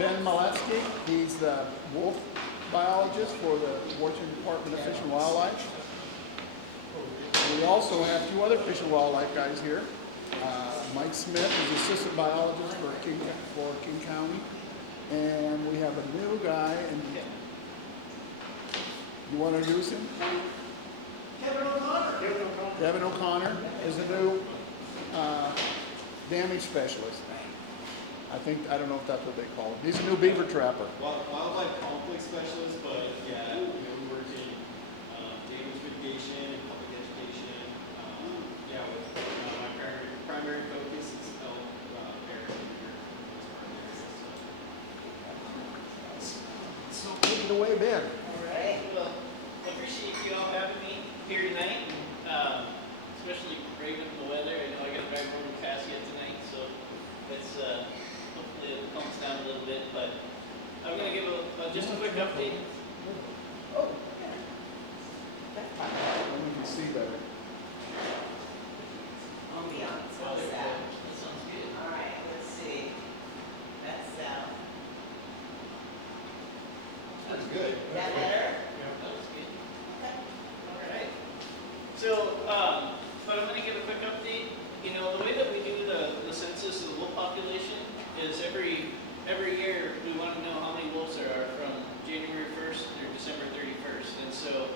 Ben Maletsky. He's the wolf biologist for the Washington Department of Fish and Wildlife. We also have two other fish and wildlife guys here. Mike Smith is assistant biologist for King County. And we have a new guy, and you want to introduce him? Kevin O'Connor. Kevin O'Connor is a new damage specialist. I don't know if that's what they call him. He's a new beaver trapper. Wildlife conflict specialist, but yeah, we work in damage mitigation and public education. My primary focus is help parents. So take it away, Ben. All right. Well, I appreciate you all having me here tonight, especially braving the weather. I know I got to drive over to Cassia tonight, so it's hopefully it calms down a little bit. But I'm going to give just a quick update. Oh, yeah. That's fine. I don't know if you see better. Ambiance, Well, what's there we go. that? That sounds good. All right, let's see. That's south. That's good. That better? That was good. Okay. All right. So, but I'm going to give a quick update. You know, the way that we do the census of the wolf population is every year we want to know how many wolves there are from January 1st through December 31st. And so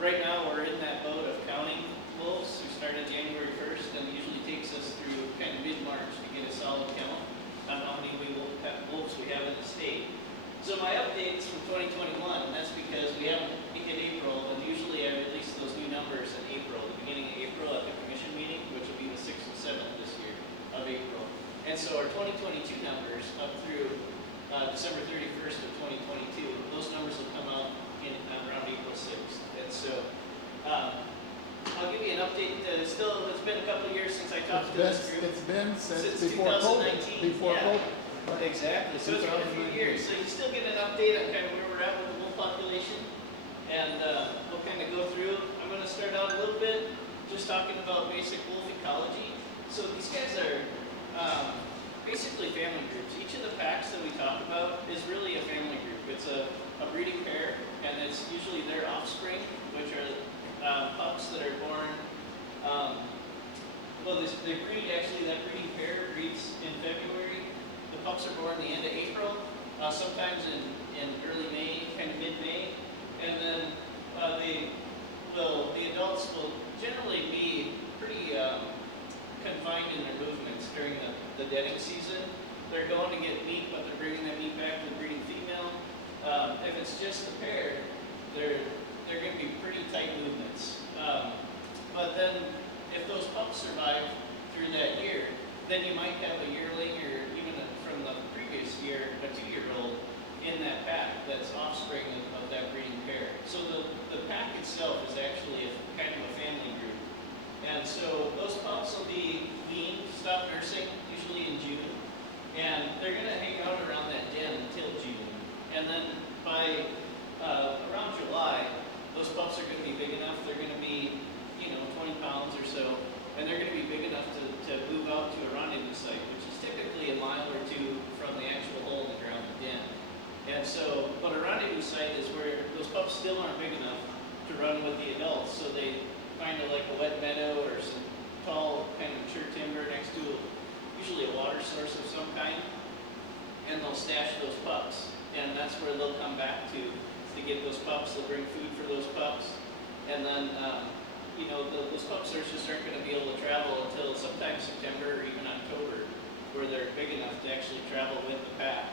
right now we're in that mode of counting wolves. We started January 1st, and it usually takes us through kind of mid-March to get a solid count on how many wolves we have in the state. So my updates from 2021, and that's because we haven't hit April, and usually I release those new numbers in April, the beginning of April at the commission meeting, which will be the 6th and 7th this year of April. And so our 2022 numbers up through December 31st of 2022, those numbers will come out around April 6th. And so I'll give you an update. It's been a couple of years since I talked to this group. It's been since Since before COVID. 2019, Before yeah. COVID. Exactly. So it's been a few years. So you still get an update on kind of where we're at with the wolf population. And we'll kind of go through. I'm going to start out a little bit just talking about basic wolf ecology. So these guys are basically family groups. Each of the packs that we talk about is really a family group. It's a breeding pair, and it's usually their offspring, which are pups that are born. They breed, actually, that breeding pair breeds in February. The pups are born the end of April, sometimes in early May, kind of mid-May. And then the adults will generally be pretty confined in their movements during the denning season. They're going to get meat, but they're bringing that meat back to the breeding female. If it's just the pair, they're going to be pretty tight movements. But then if those pups survive through that year, then you might have a yearling or even from the previous year, a 2-year-old in that pack that's offspring of that breeding pair. So the pack itself is actually kind of a family group. And so those pups will be weaned, stop nursing, usually in June. And they're going to hang out around that den until June. And then by around July, those pups are going to be big enough. They're going to be, 20 pounds or so. And they're going to be big enough to move out to a rendezvous site, which is typically a mile or two from the actual hole in the ground, the den. And so, but a rendezvous site is where those pups still aren't big enough to run with the adults. So they find like a wet meadow or some tall kind of mature timber next to usually a water source of some kind, and they'll stash those pups. And that's where they'll come back to get those pups. They'll bring food for those pups. And then, those pups just aren't going to be able to travel until sometime September or even October, where they're big enough to actually travel with the pack.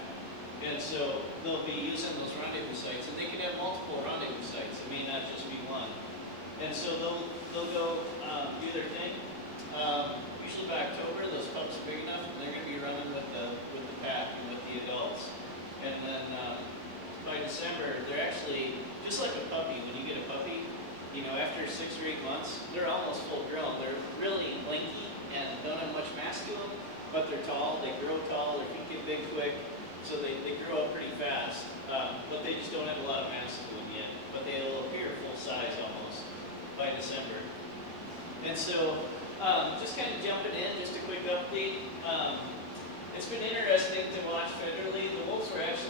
And so they'll be using those rendezvous sites, and they can have multiple rendezvous sites. It may not just be one. And so they'll go do their thing. Usually by October, those pups are big enough, and they're going to be running with the pack and with the adults. And then by December, they're actually just like a puppy. When you get a puppy, after 6 or 8 months, they're almost full grown. They're really lanky and don't have much mass to them, but they're tall. They grow tall. They can get big quick, so they grow up pretty fast. But they just don't have a lot of mass to them yet. But they'll appear full size almost by December. And so, just kind of jumping in, just a quick update. It's been interesting to watch federally. The wolves were actually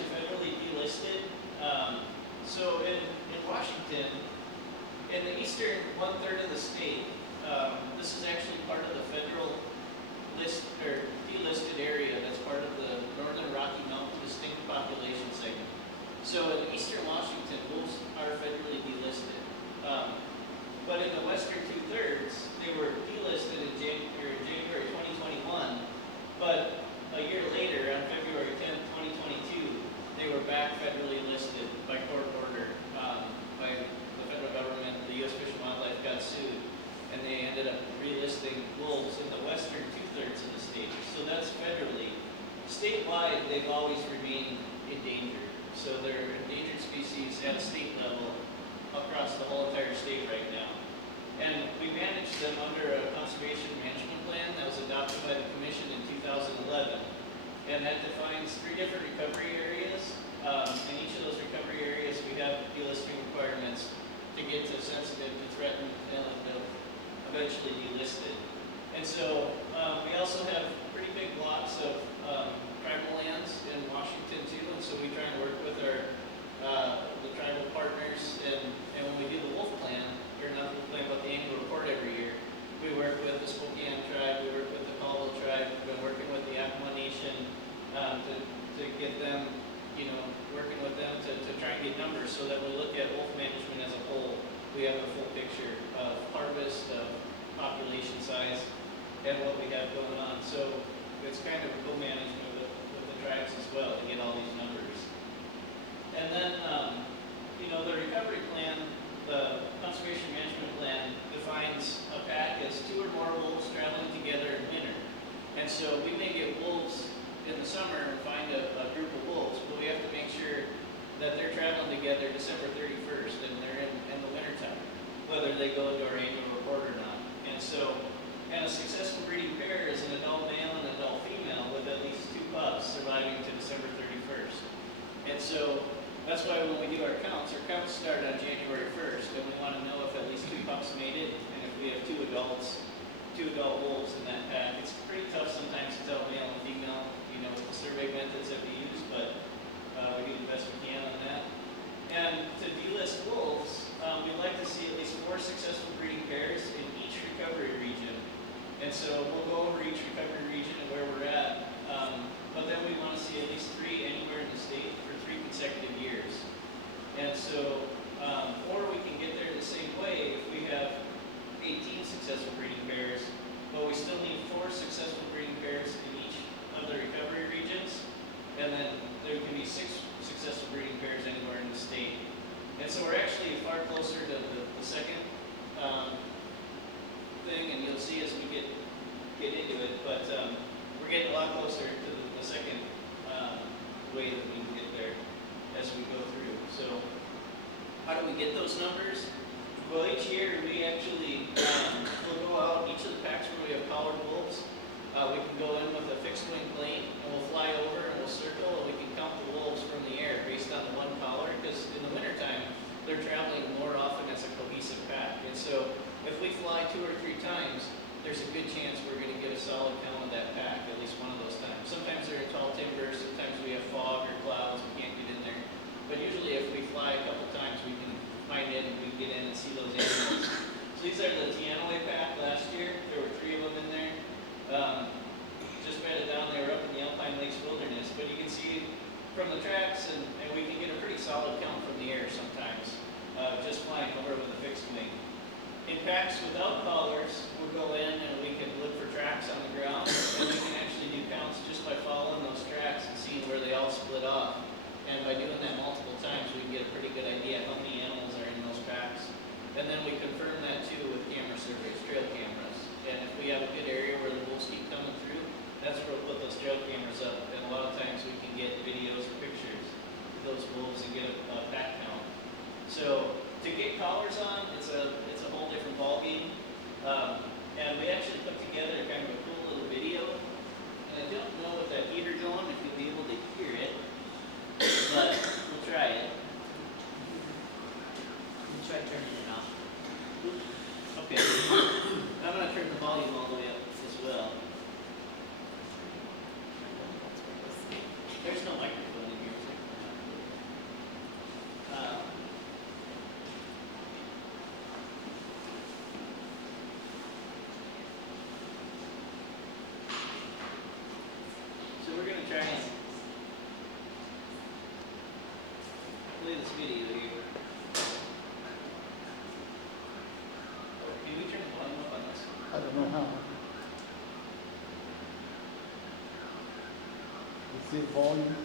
So they're endangered species at a state level across the whole entire state right now. And we manage them under a conservation management plan that was adopted by the commission in 2011. And that defines 3 different recovery areas. In each of those recovery areas, we have delisting requirements to get to sensitive, to threatened, and they'll eventually be listed. And so we also have pretty big blocks of tribal lands in Washington too. And so we try and work with our the tribal partners. And when we do the wolf plan, or not the wolf plan, but the annual report every year, we work with the Spokane tribe, we work with the Caldwell tribe, we've been working with the Yakama Nation to get them, working with them to try and get numbers so that we look at wolf management as a whole. We have a full picture of harvest, of population size, and what we have going on. So it's kind of co-management with the tribes as well to get all these numbers. And then, the recovery plan, the conservation management plan defines a pack as 2 or more wolves traveling together in winter. And so we may get wolves in the summer and find a group of wolves, but we have to make sure that they're traveling together December 31st and they're in the wintertime, whether they go into our annual report or not. And so, a successful breeding pair is an adult male and an adult female with at least 2 pups surviving to December 31st. And so, that's why when we do our counts start on January 1st, and we want to know if at least 2 pups made it, and if we have 2 adult wolves in that pack. It's pretty tough sometimes to tell male and female, with the survey methods that we use, but we do the best we can on that. And to delist wolves, we'd like to see at least 4 successful breeding pairs in each recovery region. And so we'll go over each recovery region and where we're at, but then we want to see at least 3 anywhere in the state for 3 consecutive years. And so, or we can get there the same way if we have 18 successful breeding pairs, but we still need 4 successful breeding pairs in each of the recovery regions, and then there can be 6 successful breeding pairs anywhere in the state. And so we're actually far closer to the second thing, and you'll see as we get into it, but we're getting a lot closer to the second way that we can get there as we go through. So how do we get those numbers? Well, each year we actually will go out each of the packs where we have collared wolves. We can go in with a fixed wing plane and we'll fly over and we'll circle and we can count the wolves from the air based on the 1 collar, because in the wintertime they're traveling more often as a cohesive pack. And so if we fly 2 or 3 times, there's a good chance we're going to get a solid count of that pack at least one of those times. Sometimes they're in tall timber, sometimes we have fog or clouds, we can't get in there. But usually if we fly a couple times, we can find it and we can get in and see those animals. So these are the Tianaway pack last year. There were 3 of them in there. Just bedded down, they were up in the Alpine Lakes Wilderness. But you can see from the tracks, and we can get a pretty solid count from the air sometimes, just flying over with a fixed wing. In packs without collars, we'll go in and we can look for tracks on the ground, and we can actually do counts just by following those tracks and seeing where they all split off. And by doing that multiple times, we can get a pretty good idea how many animals are in those packs. And then we confirm that too with camera surveys, trail cameras. And if we have a good area where the wolves keep coming through, that's where we'll put those trail cameras up. And a lot of times we can get videos or pictures of those wolves and get a pack count. So to get collars on, it's a whole different ballgame. And we actually put together kind of a cool little video. And I don't know with that heater going if you'll be able to hear it, but we'll try it. You try turning it off. Okay. I'm going to turn the volume all the way up as well. There's no microphone in here. So we're going to try and play this video here. Can we turn the volume up on this? I don't know how. Is it volume?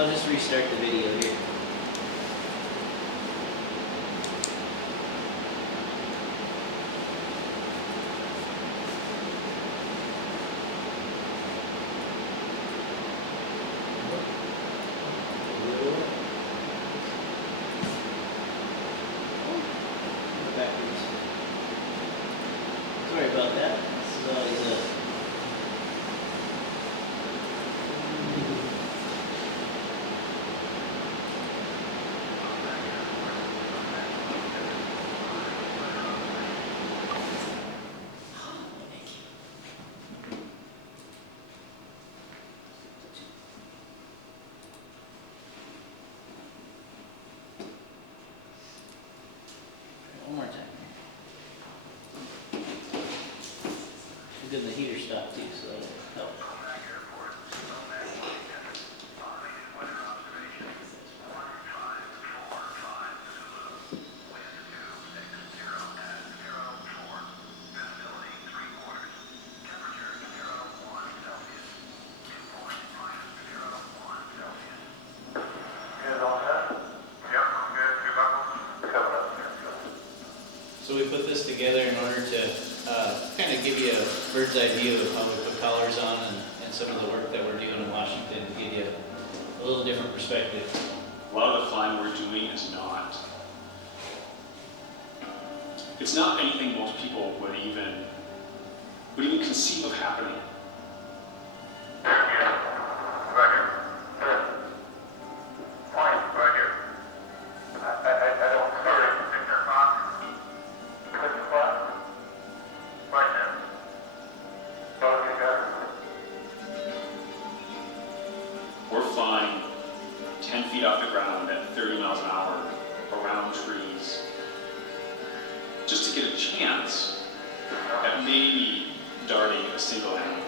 I'll just restart the video here. Backwards. Sorry about that. This is always a one more time. Good, the heater stopped too, so that'll help. So we put this together in order to kind of give you a bird's eye view of how we put collars on and some of the work that we're doing in Washington to give you a little different perspective. A lot of the flying we're doing is it's not anything most people would even conceive of happening. We're flying 10 feet off the ground at 30 miles an hour around trees just to get a chance at maybe darting a single animal.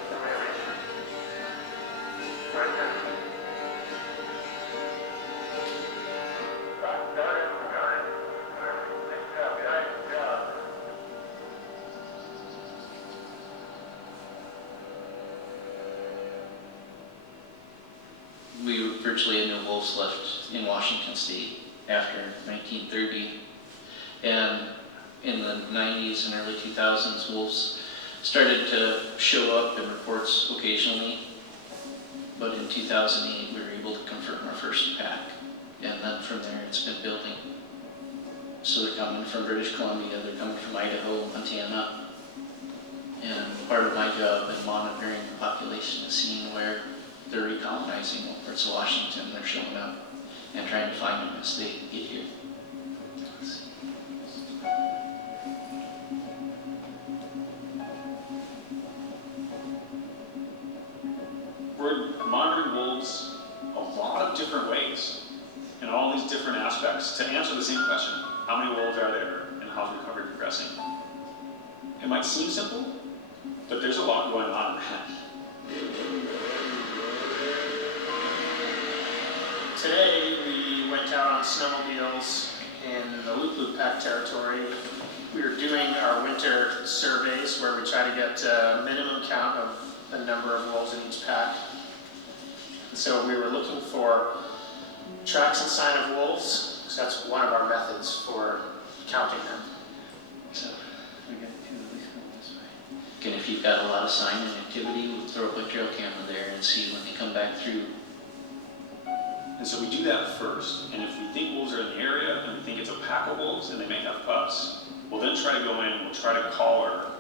We virtually had no wolves left in Washington state after 1930. And in the 90s and early 2000s, wolves started to show up in reports occasionally. But in 2008, we were able to confirm our first pack. And then from there, it's been building. So they're coming from British Columbia, they're coming from Idaho, Montana. And part of my job in monitoring the population is seeing where they're recolonizing what parts of Washington. They're showing up and trying to find them as they get here. We're monitoring wolves a lot of different ways in all these different aspects to answer the same question. How many wolves are there and how's recovery progressing? It might seem simple, but there's a lot going on in that. Today, we went out on snowmobiles in the Loop Loop Pack territory. We were doing our winter surveys where we try to get a minimum count of the number of wolves in each pack. And so we were looking for tracks and sign of wolves, because that's one of our methods for counting them. So we got two of these going this way. And if you've got a lot of sign and activity, we'll throw up a trail camera there and see when they come back through. And so we do that first, and if we think wolves are in the area and we think it's a pack of wolves and they may have pups, we'll then try to go in and we'll try to collar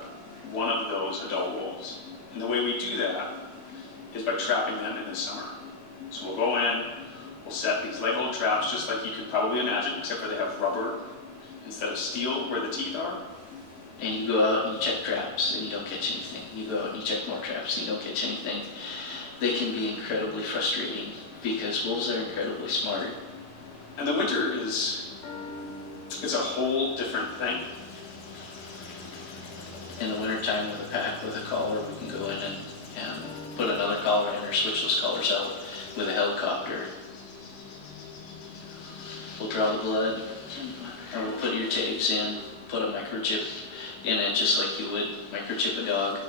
one of those adult wolves. And the way we do that is by trapping them in the summer. So we'll go in, we'll set these light little traps just like you can probably imagine, except for they have rubber instead of steel where the teeth are. And you go out and you check traps and you don't catch anything. You go out and you check more traps and you don't catch anything. They can be incredibly frustrating because wolves are incredibly smart. And the winter it's a whole different thing. In the wintertime with a pack, with a collar, we can go in and put another collar in or switch those collars out with a helicopter. We'll draw the blood, and we'll put your tapes in, put a microchip in it just like you would microchip a dog.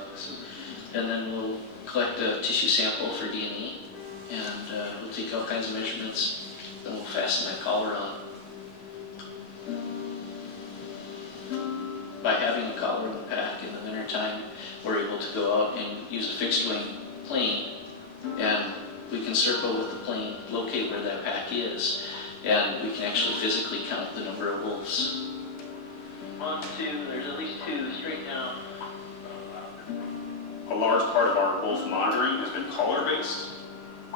And then we'll collect a tissue sample for DNA, and we'll take all kinds of measurements, then we'll fasten that collar on. By having a collar in the pack in the wintertime, we're able to go out and use a fixed wing plane, and we can circle with the plane, locate where that pack is, and we can actually physically count the number of wolves. 1, 2, there's at least 2 straight down. A large part of our wolf monitoring has been collar-based.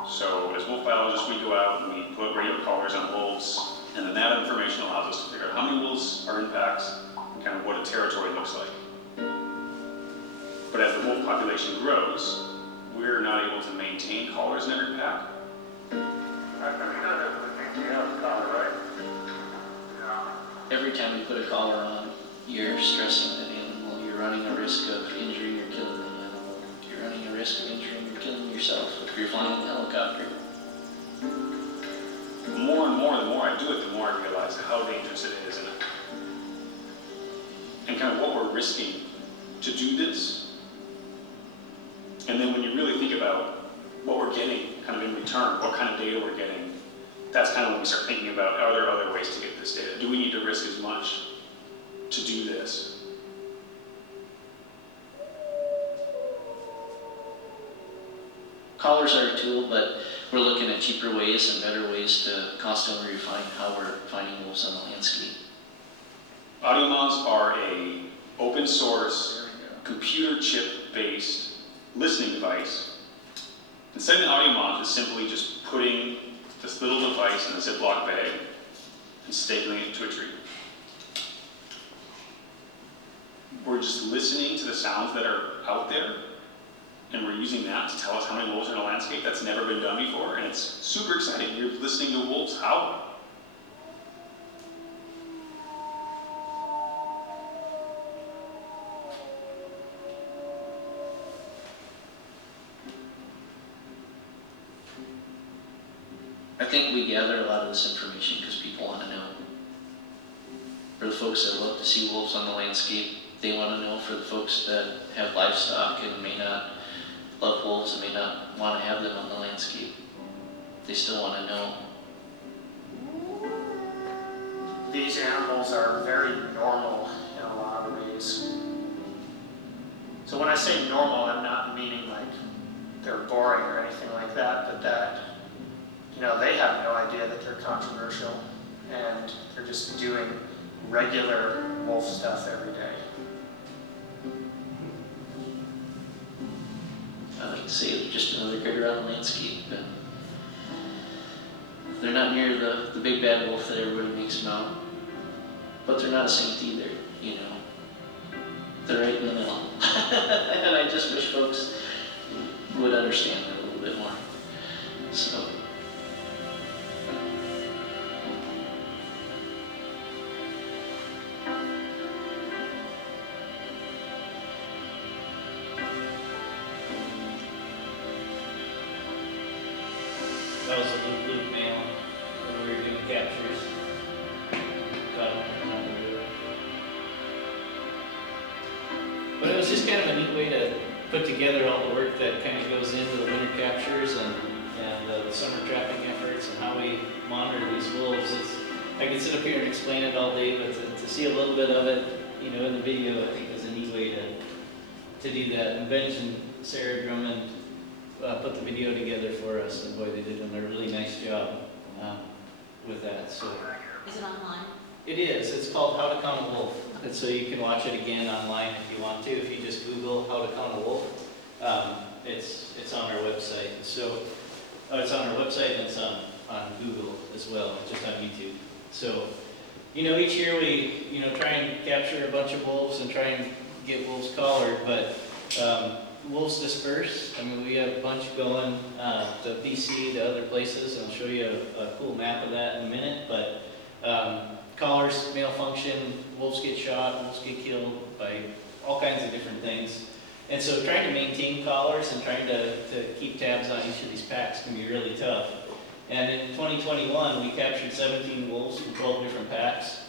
So as wolf biologists, we go out and we put radio collars on wolves, and then that information allows us to figure out how many wolves are in packs and kind of what a territory looks like. But as the wolf population grows, we're not able to maintain collars in every pack. Every time you put a collar on, you're stressing that animal. You're running a risk of injuring or killing the animal. You're running a risk of injuring or killing yourself if you're flying a helicopter. The more and more I do it, the more I realize how dangerous it is and kind of what we're risking to do this. And then when you really think about what we're getting kind of in return, what kind of data we're getting, that's kind of when we start thinking about, are there other ways to get this data? Do we need to risk as much to do this? Collars are a tool, but we're looking at cheaper ways and better ways to constantly refine how we're finding wolves on the landscape. AudioMods are a open source, computer chip-based listening device. And setting the AudioMods is simply just putting this little device in a Ziploc bag and stapling it to a tree. We're just listening to the sounds that are out there, and we're using that to tell us how many wolves are in a landscape. That's never been done before, and it's super exciting. You're listening to wolves howl. I think we gather a lot of this information because people want to know. For the folks that love to see wolves on the landscape, they want to know. For the folks that have livestock and may not love wolves and may not want to have them on the landscape, they still want to know. These animals are very normal in a lot of ways. So when I say normal, I'm not meaning like they're boring or anything like that, but that, you know, they have no idea that they're controversial, and they're just doing regular wolf stuff every day. I like to say they're just another critter on the landscape. But they're not near the big bad wolf that everybody makes them out. But they're not a saint either, you know. They're right in the middle. And I just wish folks would understand that a little bit more. So. That was a loop mail when we were doing captures. Caught them on the river. But it was just kind of a neat way to put together all the work that kind of goes into the winter captures and the summer trapping efforts and how we monitor these wolves. I could sit up here and explain it all day, but to see a little bit of it, you know, in the video, I think is a neat way to do that. And Benj and Sarah Drummond put the video together for us, and boy, they did a really nice job with that. So Is it online? it is. It's called How to Count a Wolf, and so you can watch it again online if you want to. If you just Google How to Count a Wolf, it's on our website. So it's on our website and it's on Google as well, just on YouTube. So, you know, each year we try and capture a bunch of wolves and try and get wolves collared, but wolves disperse. I mean, we have a bunch going to BC, to other places, and I'll show you a cool map of that in a minute. But collars malfunction, wolves get shot, wolves get killed by all kinds of different things. And so trying to maintain collars and trying to keep tabs on each of these packs can be really tough. And in 2021, we captured 17 wolves from 12 different packs.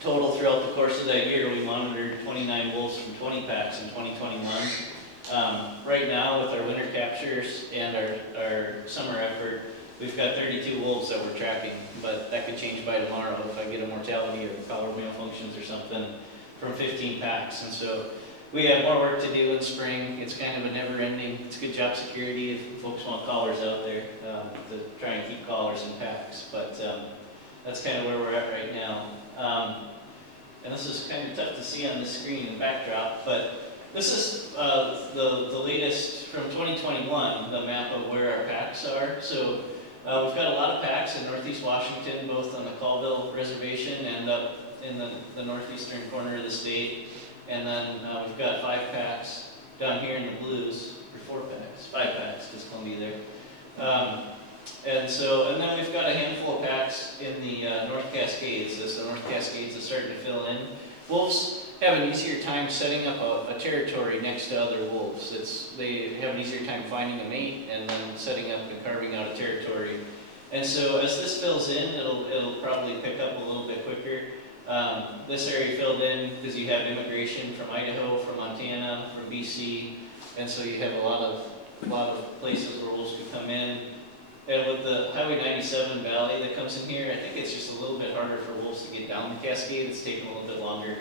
Total throughout the course of that year, we monitored 29 wolves from 20 packs in 2021. Right now, with our winter captures and our summer effort, we've got 32 wolves that we're tracking, but that could change by tomorrow if I get a mortality or collar malfunctions or something from 15 packs. And so we have more work to do in spring. It's kind of a never-ending. It's good job security if folks want collars out there to try and keep collars in packs. But that's kind of where we're at right now. And this is kind of tough to see on the screen in backdrop, but this is the latest from 2021, the map of where our packs are. So we've got a lot of packs in northeast Washington, both on the Colville Reservation and up in the northeastern corner of the state. And then we've got 5 packs down here in the blues, or 4 packs, 5 packs, because Columbia there. And then we've got a handful of packs in the North Cascades, as the North Cascades is starting to fill in. Wolves have an easier time setting up a territory next to other wolves. They have an easier time finding a mate and then setting up and carving out a territory. And so as this fills in, it'll probably pick up a little bit quicker. This area filled in because you have immigration from Idaho, from Montana, from BC, and so you have a lot of places where wolves could come in. And with the Highway 97 valley that comes in here, I think it's just a little bit harder for wolves to get down the Cascade. It's taken a little bit longer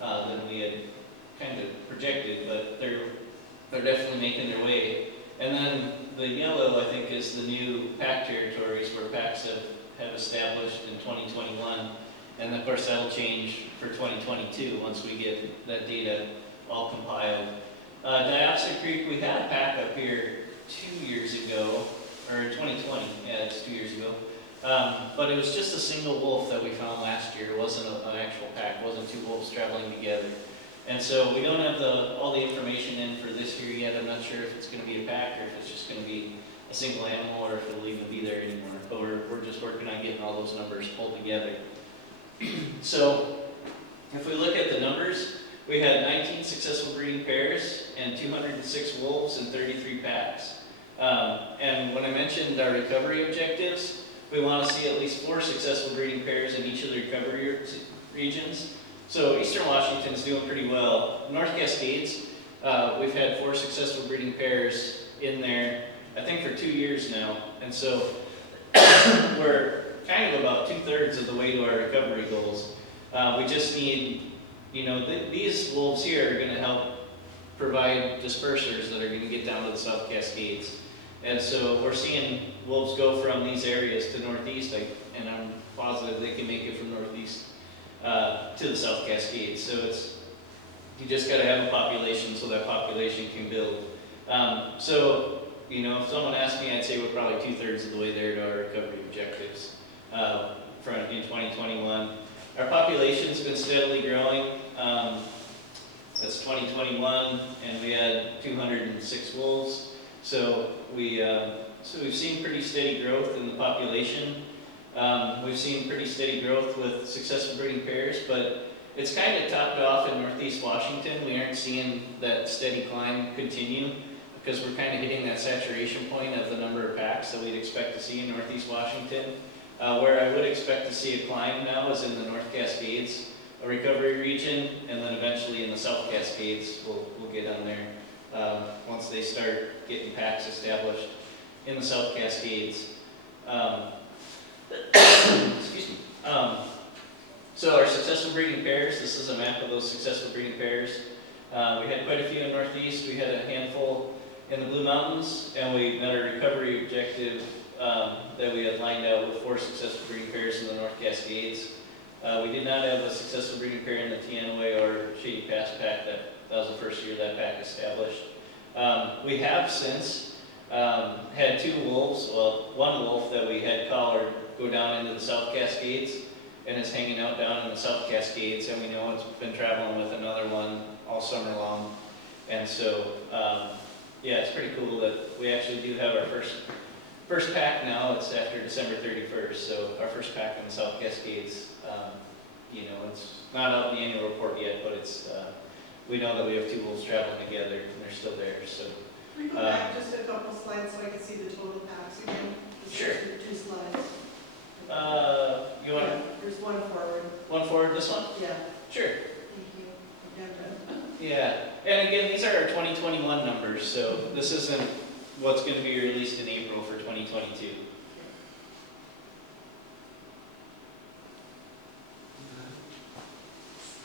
than we had kind of projected, but they're definitely making their way. And then the yellow, I think, is the new pack territories where packs have established in 2021. And of course that'll change for 2022 once we get that data all compiled. Diopsid Creek, we had a pack up here 2 years ago, or 2020, yeah, it's 2 years ago. But it was just a single wolf that we found last year. It wasn't an actual pack, it wasn't 2 wolves traveling together. And so we don't have all the information in for this year yet. I'm not sure if it's going to be a pack or if it's just going to be a single animal or if it'll even be there anymore. But we're just working on getting all those numbers pulled together. So if we look at the numbers, we had 19 successful breeding pairs and 206 wolves and 33 packs. And when I mentioned our recovery objectives, we want to see at least 4 successful breeding pairs in each of the recovery regions. So Eastern Washington's doing pretty well. North Cascades, we've had 4 successful breeding pairs in there, I think for 2 years now. And so we're kind of about 2/3 of the way to our recovery goals. We just need, these wolves here are going to help provide dispersers that are going to get down to the South Cascades. And so we're seeing wolves go from these areas to northeast, and I'm positive they can make it from northeast to the South Cascades. So you just got to have a population so that population can build. If someone asked me, I'd say we're probably 2/3 of the way there to our recovery objectives in 2021. Our population's been steadily growing. That's 2021, and we had 206 wolves. So we've seen pretty steady growth in the population. We've seen pretty steady growth with successful breeding pairs, but it's kind of topped off in northeast Washington. We aren't seeing that steady climb continue because we're kind of hitting that saturation point of the number of packs that we'd expect to see in northeast Washington. Where I would expect to see a climb now is in the North Cascades, a recovery region, and then eventually in the South Cascades, we'll get on there once they start getting packs established in the South Cascades. Excuse me. So our successful breeding pairs, this is a map of those successful breeding pairs. We had quite a few in Northeast, we had a handful in the Blue Mountains, and we met our recovery objective that we had lined out with 4 successful breeding pairs in the North Cascades. We did not have a successful breeding pair in the Teanaway or Shady Pass pack. That was the first year that pack established. We have since had 2 wolves, well, 1 wolf that we had collared go down into the South Cascades and is hanging out down in the South Cascades, and we know it's been traveling with another one all summer long. And so, yeah, it's pretty cool that we actually do have our first pack now. It's after December 31st, so our first pack in the South Cascades. It's not out in the annual report yet, but we know that we have 2 wolves traveling together, and they're still there. So, Can we go back just a couple slides so I can see the total packs again? Sure. 2 slides. You want There's one forward. one forward? This one? Yeah, Sure. thank you. Again, Yeah, and again, these are our 2021 numbers, so this isn't what's going to be released in April for 2022.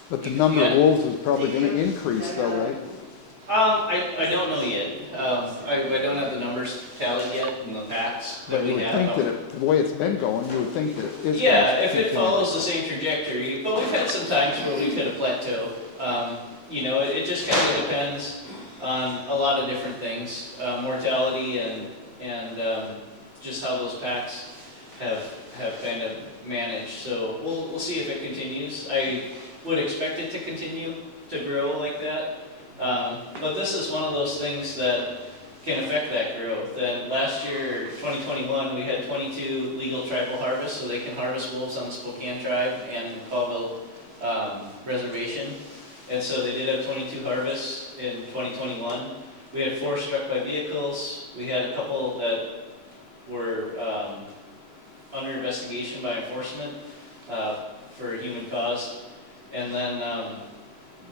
But the number of wolves is probably gonna increase though, right? I don't know yet. I don't have the numbers tallied yet in the packs that But you we would have. think that the way it's been going, you would think that it is. Yeah, gonna if it continue. follows the same trajectory, but we've had some times where we've hit a plateau. You know, it just kind of depends on a lot of different things, mortality and just how those packs have kind of managed. So we'll see if it continues. I would expect it to continue to grow like that. But this is one of those things that can affect that growth. And last year, 2021, we had 22 legal tribal harvests, so they can harvest wolves on the Spokane tribe and Colville reservation. And so they did have 22 harvests in 2021. We had 4 struck by vehicles. We had a couple that were under investigation by enforcement for human cause. And then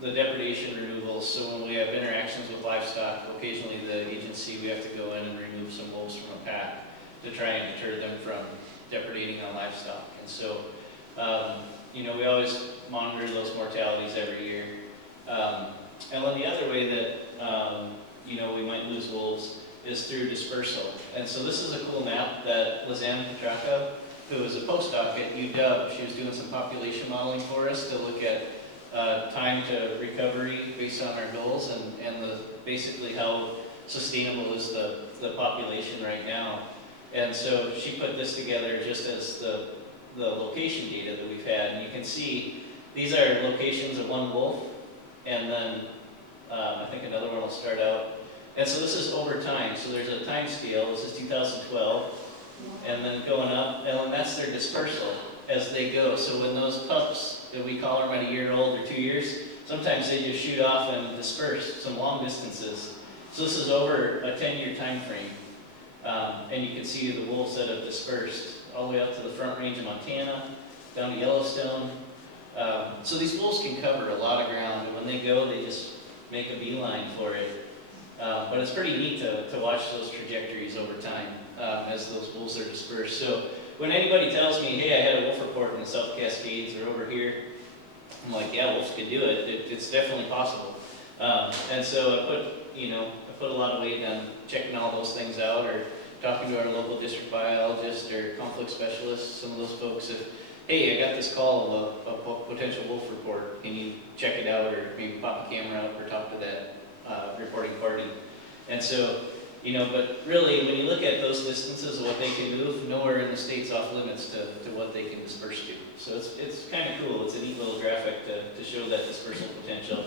the depredation removals, so when we have interactions with livestock, occasionally the agency, we have to go in and remove some wolves from a pack to try and deter them from depredating on livestock. And so, you know, we always monitor those mortalities every year. And then the other way that, you know, we might lose wolves is through dispersal. And so this is a cool map that Lizanne Petraka, who was a postdoc at UW, she was doing some population modeling for us to look at time to recovery based on our goals and basically how sustainable is the population right now. And so she put this together just as the location data that we've had. And you can see these are locations of one wolf, and then I think another one will start out. And so this is over time. So there's a time scale. This is 2012, and then going up, and then that's their dispersal as they go. So when those pups, if we call them at a year old or 2 years, sometimes they just shoot off and disperse some long distances. So this is over a 10-year time frame. And you can see the wolves that have dispersed all the way up to the Front Range of Montana, down to Yellowstone. So these wolves can cover a lot of ground, and when they go, they just make a beeline for it. But it's pretty neat to watch those trajectories over time as those wolves are dispersed. So when anybody tells me, hey, I had a wolf report in the South Cascades or over here, I'm like, yeah, wolves can do it. It's definitely possible. And so I put a lot of weight on checking all those things out, or talking to our local district biologist or conflict specialist, some of those folks. If, hey, I got this call of a potential wolf report, can you check it out, or maybe pop a camera up or talk to that reporting party. And so, but really, when you look at those distances of what they can move, nowhere in the state's off limits to what they can disperse to. So it's kind of cool. It's a neat little graphic to show that dispersal potential.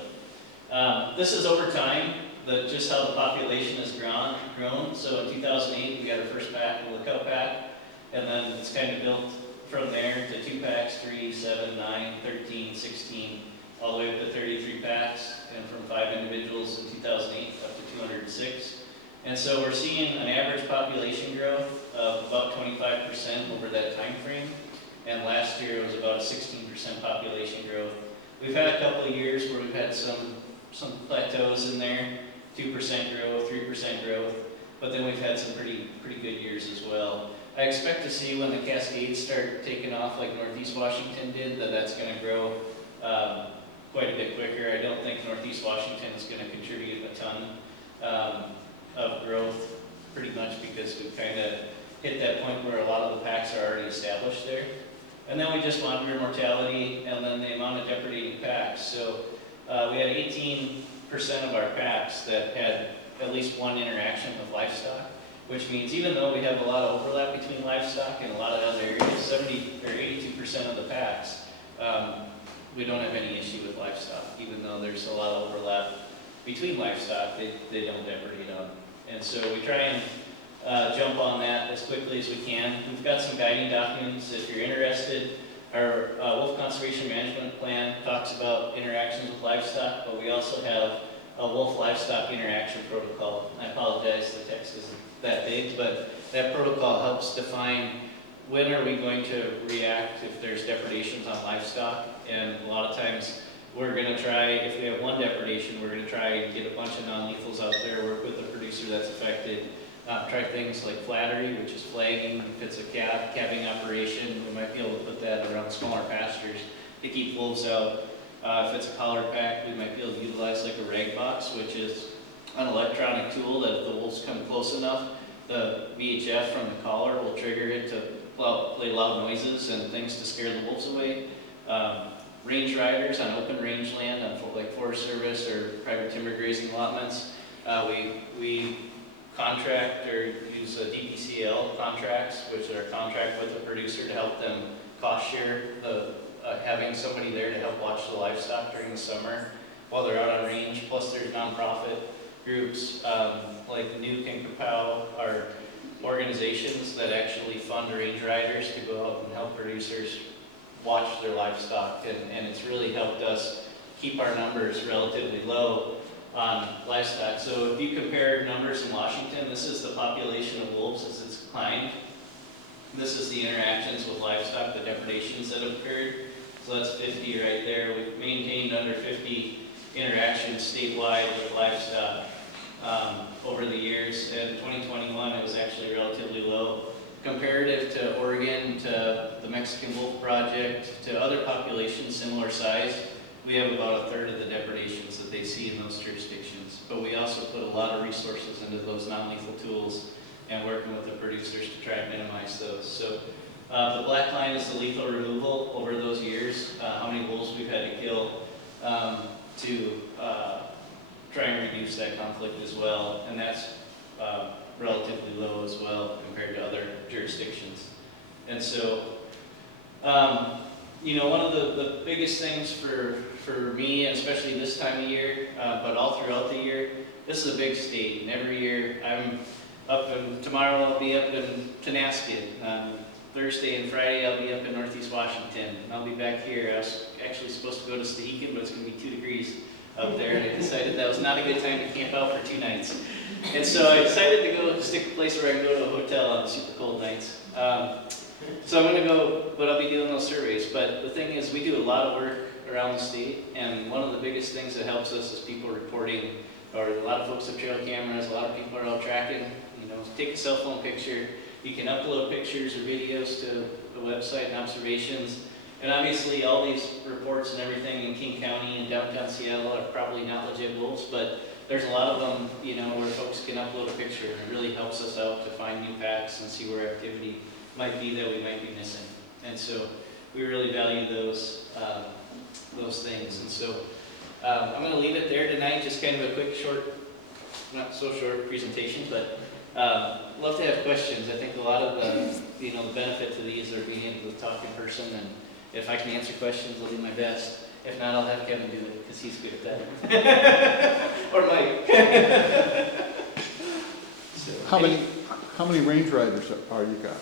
This is over time, just how the population has grown. So in 2008, we got our first pack, the lookout pack, and then it's kind of built from there to 2 packs, 3, 7, 9, 13, 16, all the way up to 33 packs, and from 5 individuals in 2008 up to 206. And so we're seeing an average population growth of about 25% over that time frame. And last year it was about a 16% population growth. We've had a couple of years where we've had some plateaus in there, 2% growth, 3% growth, but then we've had some pretty good years as well. I expect to see when the Cascades start taking off like Northeast Washington did, that's going to grow quite a bit quicker. I don't think Northeast Washington is going to contribute a ton of growth, pretty much because we've kind of hit that point where a lot of the packs are already established there. And then we just monitor mortality and then the amount of depredating packs. So we had 18% of our packs that had at least one interaction with livestock, which means even though we have a lot of overlap between livestock and a lot of other areas, 70 or 82% of the packs, we don't have any issue with livestock. Even though there's a lot of overlap between livestock, they don't depredate on. And so we try and jump on that as quickly as we can. We've got some guiding documents if you're interested. Our wolf conservation management plan talks about interactions with livestock, but we also have a wolf livestock interaction protocol. I apologize, the text isn't that big, but that protocol helps define when are we going to react if there's depredations on livestock. And a lot of times we're gonna try, if we have one depredation, we're gonna try and get a bunch of non-lethals out there, work with the producer that's affected. Try things like flattery, which is flagging. If it's a calving operation, we might be able to put that around smaller pastures to keep wolves out. If it's a collar pack, we might be able to utilize like a rag box, which is an electronic tool that if the wolves come close enough, the VHF from the collar will trigger it to play loud noises and things to scare the wolves away. Range riders on open range land, on like Forest Service or private timber grazing allotments, we contract or use DPCL contracts, which are a contract with the producer to help them cost share having somebody there to help watch the livestock during the summer while they're out on range. Plus there's nonprofit groups like Nuke and Kapow are organizations that actually fund range riders to go out and help producers watch their livestock, and it's really helped us keep our numbers relatively low on livestock. So if you compare numbers in Washington, this is the population of wolves as it's declined. This is the interactions with livestock, the depredations that have occurred. So that's 50 right there. We've maintained under 50 interactions statewide with livestock over the years. In 2021, it was actually relatively low. Comparative to Oregon, to the Mexican Wolf Project, to other populations similar size, we have about a third of the depredations that they see in those jurisdictions. But we also put a lot of resources into those non-lethal tools and working with the producers to try and minimize those. So the black line is the lethal removal over those years, how many wolves we've had to kill to try and reduce that conflict as well. And that's relatively low as well compared to other jurisdictions. And so, you know, one of the biggest things for me, and especially this time of year, but all throughout the year, this is a big state, and every year I'm up in, tomorrow I'll be up in Tenasket, Thursday and Friday I'll be up in Northeast Washington, and I'll be back here. I was actually supposed to go to Stehekin, but it's going to be 2 degrees up there, and I decided that was not a good time to camp out for 2 nights. And so I decided to go stick a place where I can go to a hotel on super cold nights. So I'm going to go, but I'll be doing those surveys. But the thing is, we do a lot of work around the state, and one of the biggest things that helps us is people reporting, or a lot of folks have trail cameras, a lot of people are out tracking, you know, take a cell phone picture. You can upload pictures or videos to the website and observations. And obviously all these reports and everything in King County and downtown Seattle are probably not legit wolves, but there's a lot of them, you know, where folks can upload a picture, and it really helps us out to find new packs and see where activity might be that we might be missing. And so we really value those things. And so I'm going to leave it there tonight, just kind of a quick, short, not so short presentation, but love to have questions. I think a lot of the, you know, the benefit to these are being able to talk in person, and if I can answer questions, I'll do my best. If not, I'll have Kevin do it, because he's good at that. Or Mike. So, How many range riders are you got?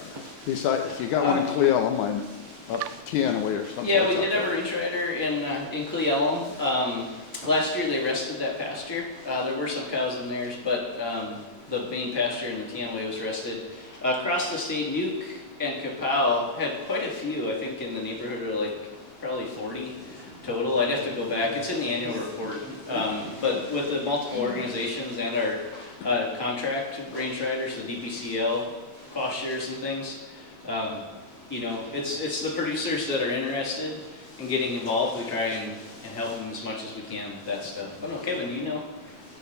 Besides, you got one in Cle Elum, I'm up Teanaway or something. Yeah, we did have a range rider in Cle Elum. Last year they rested that pasture. There were some cows in theirs, but the main pasture in the Teanaway was rested. Across the state, Nuke and Kapow had quite a few, I think in the neighborhood of like probably 40 total. I'd have to go back, it's in the annual report. But with the multiple organizations and our contract range riders, the DPCL cost shares and things, you know, it's the producers that are interested in getting involved. We try and help them as much as we can with that stuff. I don't know, Kevin, do you know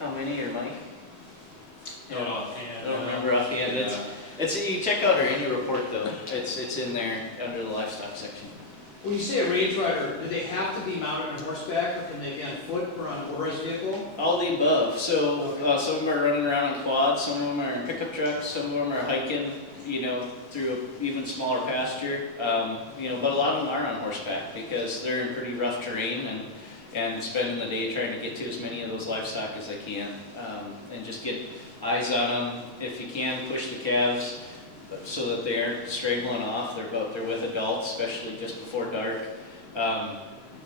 how many, or Mike? Don't offhand. I don't remember offhand. It's you check out our annual report though. It's in there under the livestock section. When you say a range rider, do they have to be mounted on horseback, or can they be on foot or on a motorized vehicle? All the above. So some of them are running around on quads, some of them are in pickup trucks, some of them are hiking, you know, through an even smaller pasture. You know, but a lot of them are on horseback because they're in pretty rough terrain and spending the day trying to get to as many of those livestock as they can, and just get eyes on them. If you can, push the calves so that they aren't straggling off. They're with adults, especially just before dark.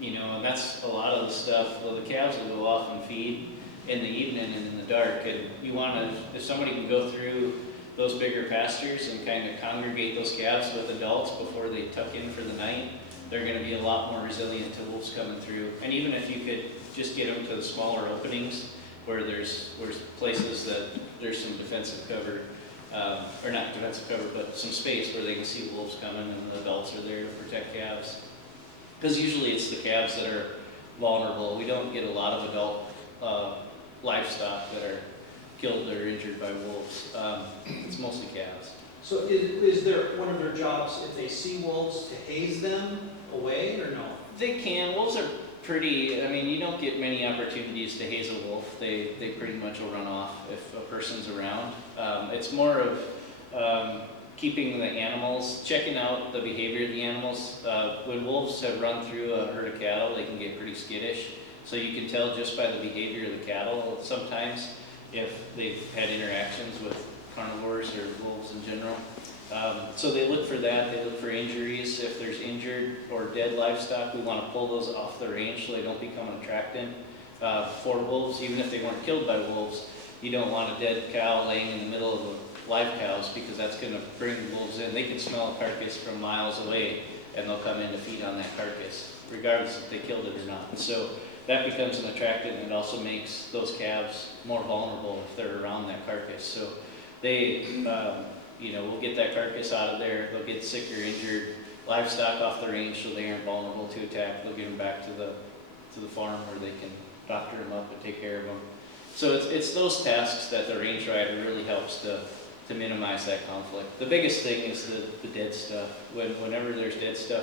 You know, and that's a lot of the stuff. Well, the calves will go off and feed in the evening and in the dark. And you want to, if somebody can go through those bigger pastures and kind of congregate those calves with adults before they tuck in for the night, they're gonna be a lot more resilient to wolves coming through. And even if you could just get them to the smaller openings where there's places that there's some defensive cover, or not defensive cover, but some space where they can see wolves coming and the adults are there to protect calves. Because usually it's the calves that are vulnerable. We don't get a lot of adult livestock that are killed or injured by wolves. It's mostly calves. So is there one of their jobs, if they see wolves, to haze them away or no? They can. Wolves are pretty, I mean, you don't get many opportunities to haze a wolf. They pretty much will run off if a person's around. It's more of keeping the animals, checking out the behavior of the animals. When wolves have run through a herd of cattle, they can get pretty skittish. So you can tell just by the behavior of the cattle sometimes if they've had interactions with carnivores or wolves in general. So they look for that, they look for injuries. If there's injured or dead livestock, we want to pull those off the range so they don't become an attractant for wolves. Even if they weren't killed by wolves, you don't want a dead cow laying in the middle of the live cows because that's going to bring wolves in. They can smell a carcass from miles away and they'll come in to feed on that carcass, regardless if they killed it or not. And so that becomes an attractant, and it also makes those calves more vulnerable if they're around that carcass. So they, we'll get that carcass out of there. They'll get sick or injured livestock off the range so they aren't vulnerable to attack. They'll get them back to the farm where they can doctor them up and take care of them. So it's those tasks that the range rider really helps to minimize that conflict. The biggest thing is the dead stuff. Whenever there's dead stuff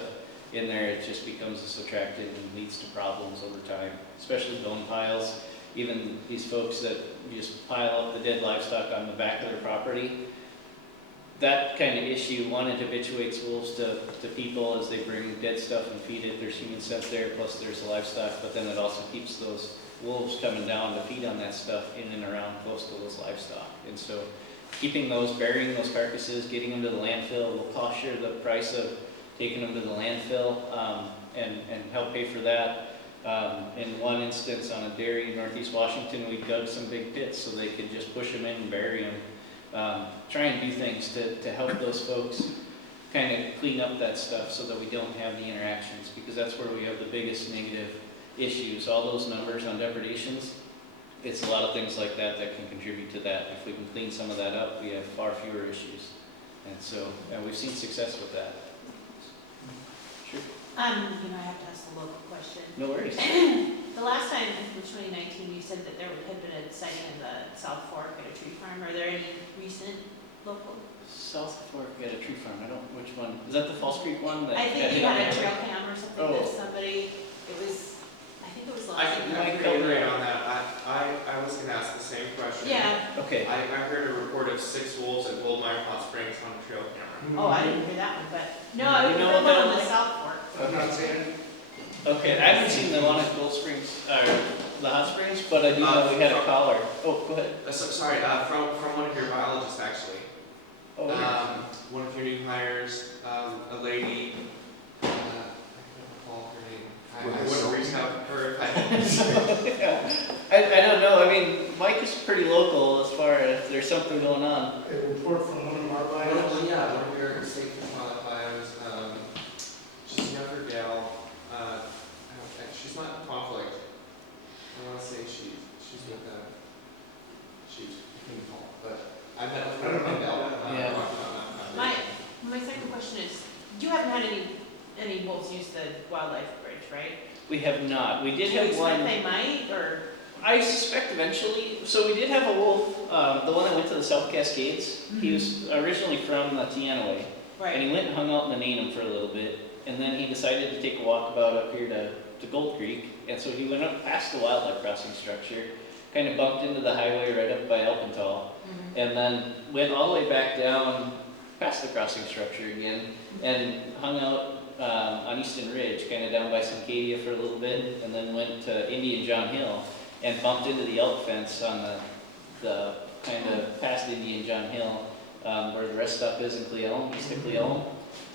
in there, it just becomes this attractant and leads to problems over time, especially bone piles. Even these folks that just pile up the dead livestock on the back of their property, that kind of issue, one, it habituates wolves to people as they bring dead stuff and feed it. There's human scent there, plus there's the livestock, but then it also keeps those wolves coming down to feed on that stuff in and around close to those livestock. And so keeping those, burying those carcasses, getting them to the landfill will cost you the price of taking them to the landfill and help pay for that. In one instance on a dairy in Northeast Washington, we dug some big pits so they could just push them in and bury them. Try and do things to help those folks kind of clean up that stuff so that we don't have the interactions, because that's where we have the biggest negative issues. All those numbers on depredations, it's a lot of things like that that can contribute to that. If we can clean some of that up, we have far fewer issues. And so, we've seen success with that. Sure. I have to ask a local question. No worries. The last time, in 2019, you said that there had been a sighting in the South Fork at a tree farm. Are there any recent local? South Fork at a tree farm. I don't, which one? Is that the False Creek one? I think you had a trail cam or something Oh. that somebody, I think it was I last can year. elaborate on that. I was gonna ask the same question. Yeah. Okay. I heard a report of 6 wolves at Goldmine Hot Springs on a trail camera. Oh, I didn't hear that one, but no, You it was know the what one that on the was? South Fork. I'm not saying, Okay, I haven't seen the one at Gold Springs, or the hot springs, but I do know we had a caller. Oh, go ahead. Sorry, from one of your biologists actually. Oh, okay. One of your new hires, a lady, I can't recall her name. I wouldn't reach out to her if I Yeah. I don't know. I mean, Mike is pretty local as far as if there's something going on. a report from one of our buyers. One of your state qualifiers, she's a younger gal, she's not in conflict. I want to say she's with she's Paul, but I've had a friend of mine Yeah. My second question is, you haven't had any wolves use the wildlife bridge, right? We have not. We did Do you have expect one. they might, or? I suspect eventually. So we did have a wolf, the one that went to the South Cascades. He was originally from Tianaway. And he went and hung out in the Nanum for a little bit. And then he decided to take a walkabout up here to Gold Creek. And so he went up past the wildlife crossing structure, kind of bumped into the highway right up by Alpental, and then went all the way back down past the crossing structure again, and hung out on Easton Ridge, kind of down by Snoqualmie for a little bit, and then went to Indian John Hill and bumped into the elk fence on the kind of past Indian John Hill, where the rest stop is in Cleolum, east of Cleolum.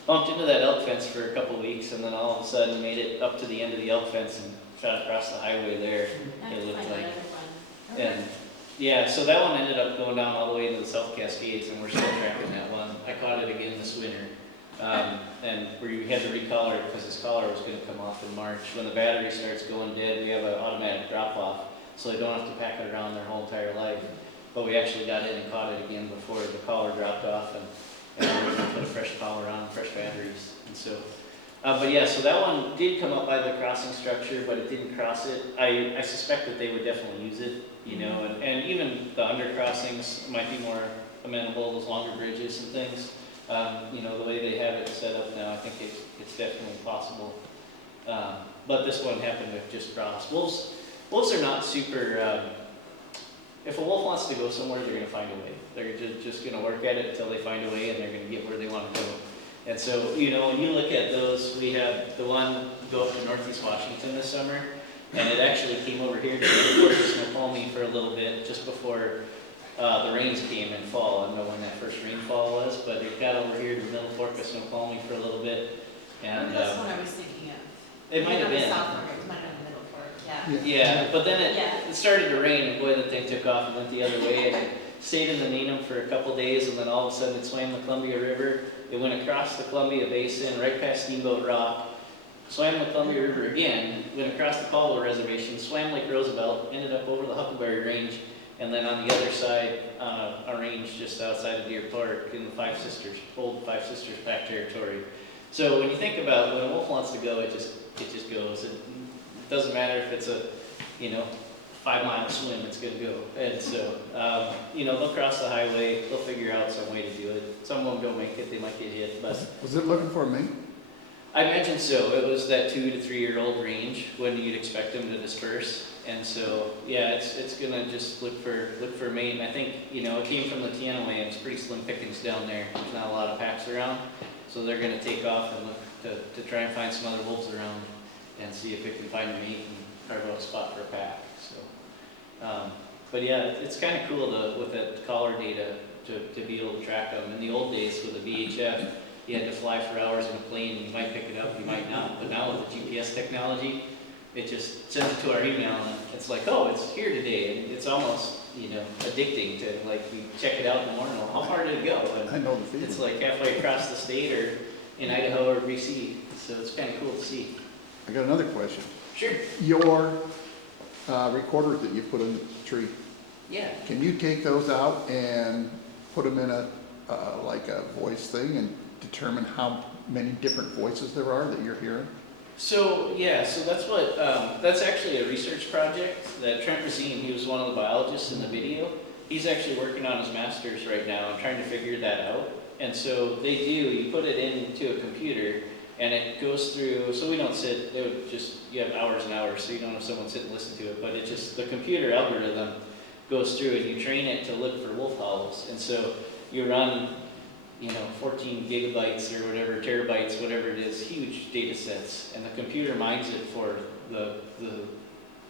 Bumped into that elk fence for a couple weeks, and then all of a sudden made it up to the end of the elk fence and shot across the highway there. It looked like. And yeah, so that one ended up going down all the way into the South Cascades, and we're still tracking that one. I caught it again this winter. And we had to recolor it because his collar was gonna come off in March. When the battery starts going dead, we have an automatic drop off, so they don't have to pack it around their whole entire life. But we actually got in and caught it again before the collar dropped off, and we were gonna put a fresh collar on, fresh batteries. And so, but yeah, so that one did come up by the crossing structure, but it didn't cross it. I suspect that they would definitely use it, you know, and even the under crossings might be more amenable, those longer bridges and things. You know, the way they have it set up now, I think it's definitely possible. But this one happened to just cross. Wolves are not super, if a wolf wants to go somewhere, they're going to find a way. They're just going to work at it until they find a way, and they're going to get where they want to go. And so, you know, when you look at those, we had the one go up to Northeast Washington this summer, and it actually came over here to Snoqualmie for a little bit just before the rains came in fall. I don't know when that first rainfall was, but it got over here to the middle fork of Snoqualmie for a little bit. And That's what I was thinking of. it might have Not the been. South Fork, it might have been the Middle Fork, yeah. Yeah, but then Yeah. it started to rain, and boy, that thing took off and went the other way, and it stayed in the Needham for a couple days, and then all of a sudden it swam the Columbia River. It went across the Columbia Basin, right past Steamboat Rock, swam the Columbia River again, went across the Caldwell Reservation, swam Lake Roosevelt, ended up over the Huckleberry Range, and then on the other side, a range just outside of Deer Park in the Five Sisters, old Five Sisters Pack territory. So when you think about when a wolf wants to go, it just goes. It doesn't matter if it's a, 5-mile swim, it's gonna go. And so, they'll cross the highway, they'll figure out some way to do it. Some of them don't make it, they might get hit, but Was it looking for me? I imagine so. It was that 2 to 3 year old range when you'd expect them to disperse. And so, yeah, it's gonna just look for mate. And I think, it came from the Tiana way, and it's pretty slim pickings down there. There's not a lot of packs around. So they're gonna take off and look to try and find some other wolves around and see if it can find a mate and carve out a spot for a pack. So, but yeah, it's kind of cool with that collar data to be able to track them. In the old days with the VHF, you had to fly for hours in a plane, and you might pick it up, you might not. But now with the GPS technology, it just sends it to our email, and it's like, oh, it's here today. And it's almost, addicting to, like, we check it out in the morning, well, how far did it go? And I know the feeling. it's like halfway across the state or in Idaho or BC. So it's kind of cool to see. I got another question. Sure. Your recorders that you put in the tree, Yeah. can you take those out and put them in like a voice thing and determine how many different voices there are that you're hearing? So that's actually a research project that Trent Racine, he was one of the biologists in the video. He's actually working on his master's right now and trying to figure that out. And so you put it into a computer and it goes through, so we don't sit, you have hours and hours, so you don't have someone sit and listen to it, but the computer algorithm goes through and you train it to look for wolf howls. And so you run 14 gigabytes or whatever, terabytes, whatever it is, huge data sets, and the computer mines it for the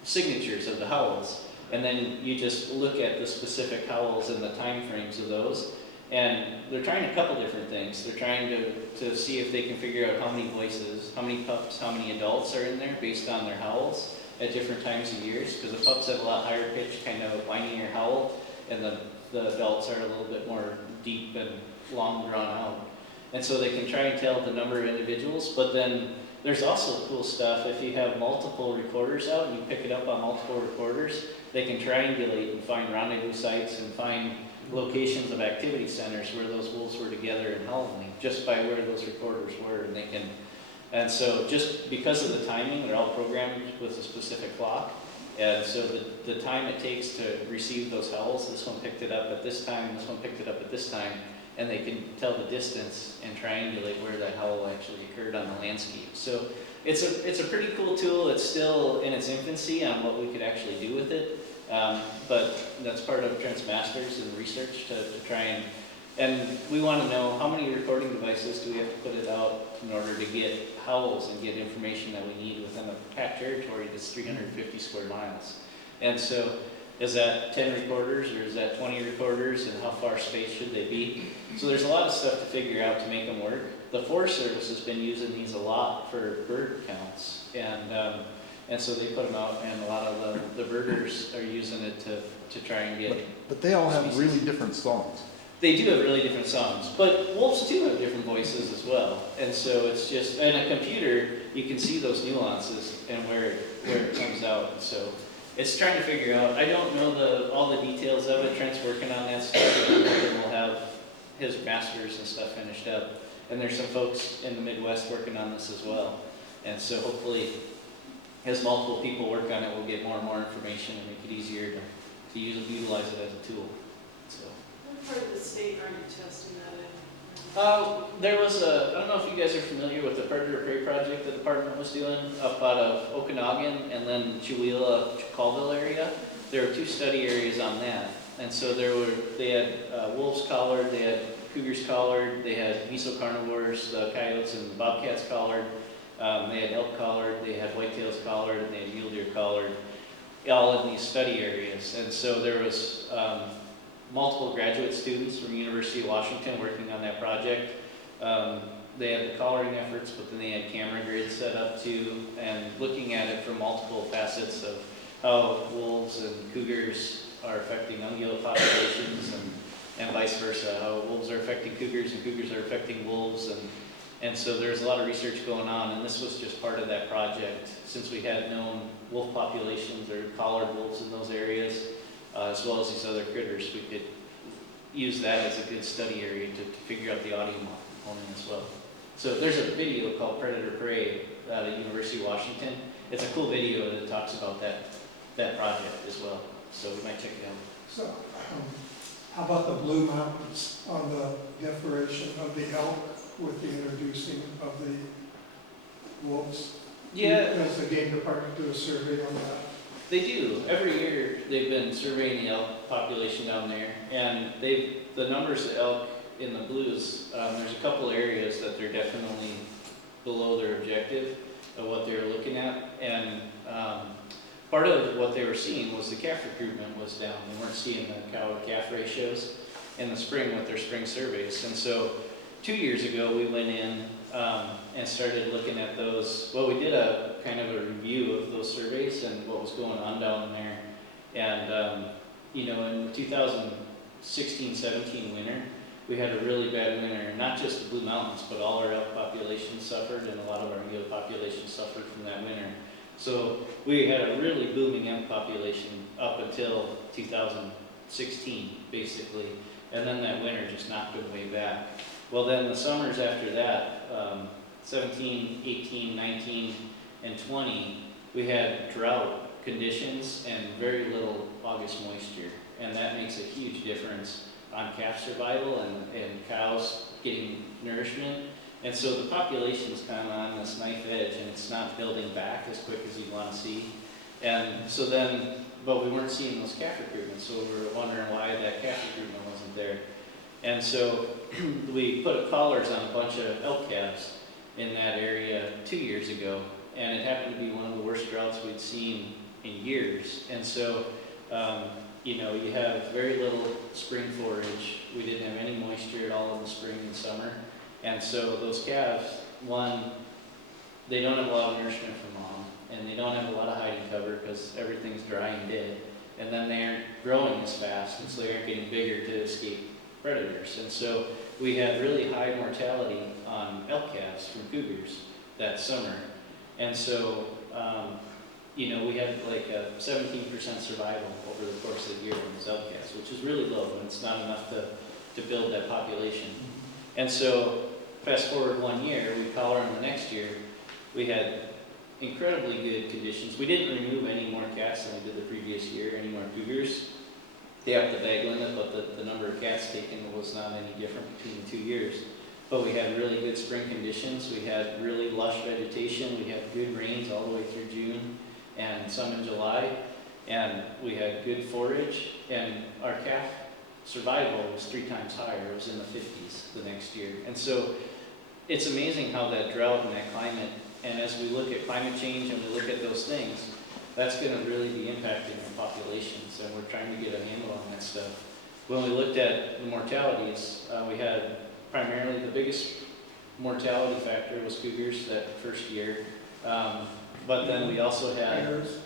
signatures of the howls. And then you just look at the specific howls and the time frames of those. And they're trying a couple different things. They're trying to see if they can figure out how many voices, how many pups, how many adults are in there based on their howls at different times of years, because the pups have a lot higher pitched, kind of whinier howl, and the adults are a little bit more deep and long drawn out. And so they can try and tell the number of individuals, but then there's also cool stuff. If you have multiple recorders out and you pick it up on multiple recorders, they can triangulate and find rendezvous sites and find locations of activity centers where those wolves were together and howling just by where those recorders were. And so just because of the timing, they're all programmed with a specific clock. And so the time it takes to receive those howls, this one picked it up at this time, this one picked it up at this time, and they can tell the distance and triangulate where that howl actually occurred on the landscape. So it's a pretty cool tool. It's still in its infancy on what we could actually do with it, but that's part of Trent's master's and research to try and we want to know how many recording devices do we have to put it out in order to get howls and get information that we need within a pack territory that's 350 square miles. And so is that 10 recorders or is that 20 recorders, and how far spaced should they be? So there's a lot of stuff to figure out to make them work. The Forest Service has been using these a lot for bird counts, and so they put them out, and a lot of the birders are using it to try and get. But they all have really different songs. They do have really different songs, but wolves too have different voices as well. And so it's just, in a computer, you can see those nuances and where it comes out. So it's trying to figure out, I don't know all the details of it. Trent's working on that stuff, and we'll have his masters and stuff finished up. And there's some folks in the Midwest working on this as well. And so hopefully, as multiple people work on it, we'll get more and more information and make it easier to utilize it as a tool. So. What part of the state are you testing that in? There was I don't know if you guys are familiar with the Predator Prey project the department was doing up out of Okanagan and then Chewelah, Colville area. There were 2 study areas on that. And so they had wolves collared, they had cougars collared, they had mesocarnivores, the coyotes and bobcats collared, they had elk collared, they had whitetails collared, and they had mule deer collared, all in these study areas. And so there was multiple graduate students from the University of Washington working on that project. They had the collaring efforts, but then they had camera grids set up too, and looking at it from multiple facets of how wolves and cougars are affecting ungulate populations and vice versa, how wolves are affecting cougars and cougars are affecting wolves. And so there's a lot of research going on, and this was just part of that project. Since we had known wolf populations or collared wolves in those areas, as well as these other critters, we could use that as a good study area to figure out the audio component as well. So there's a video called Predator Prey at the University of Washington. It's a cool video that talks about that project as well. So we might check it out. So, how about the Blue Mountains on the declaration of the elk with the introducing of the wolves? Yeah. Does the game department do a survey on that? They do. Every year they've been surveying the elk population down there, and the numbers of elk in the blues, there's a couple areas that they're definitely below their objective of what they were looking at, and part of what they were seeing was the calf recruitment was down. They weren't seeing the cow-to-calf ratios in the spring with their spring surveys, and so 2 years ago we went in and started looking at those. Well, we did a kind of a review of those surveys and what was going on down there. And, you know, in 2016-17 winter, we had a really bad winter. Not just the Blue Mountains, but all our elk populations suffered, and a lot of our ungulate populations suffered from that winter. So we had a really booming elk population up until 2016, basically. And then that winter just knocked them way back. Well, then the summers after that, 17, 18, 19, and 20, we had drought conditions and very little August moisture. And that makes a huge difference on calf survival and cows getting nourishment. And so the population's kind of on this knife edge, and it's not building back as quick as you want to see. And so then, but we weren't seeing those calf recruitments, so we were wondering why that calf recruitment wasn't there. And so we put collars on a bunch of elk calves in that area 2 years ago, and it happened to be one of the worst droughts we'd seen in years. And so, you know, you have very little spring forage. We didn't have any moisture at all in the spring and summer. And so those calves, one, they don't have a lot of nourishment from mom, and they don't have a lot of hiding cover because everything's dry and dead. And then they aren't growing as fast, and so they aren't getting bigger to escape predators. And so we had really high mortality on elk calves from cougars that summer. And so, you know, we had like a 17% survival over the course of the year on those elk calves, which is really low, and it's not enough to build that population. And so, fast forward 1 year, we collar them the next year, we had incredibly good conditions. We didn't remove any more cats than we did the previous year, any more cougars. They upped the bag limit, but the number of cats taken was not any different between the 2 years. But we had really good spring conditions. We had really lush vegetation. We had good rains all the way through June and some in July. And we had good forage, and our calf survival was 3 times higher. It was in the 50s the next year. And so it's amazing how that drought and that climate, and as we look at climate change and we look at those things, that's going to really be impacting our populations, and we're trying to get a handle on that stuff. When we looked at the mortalities, we had primarily the biggest mortality factor was cougars that first year, but then we also had, Bears?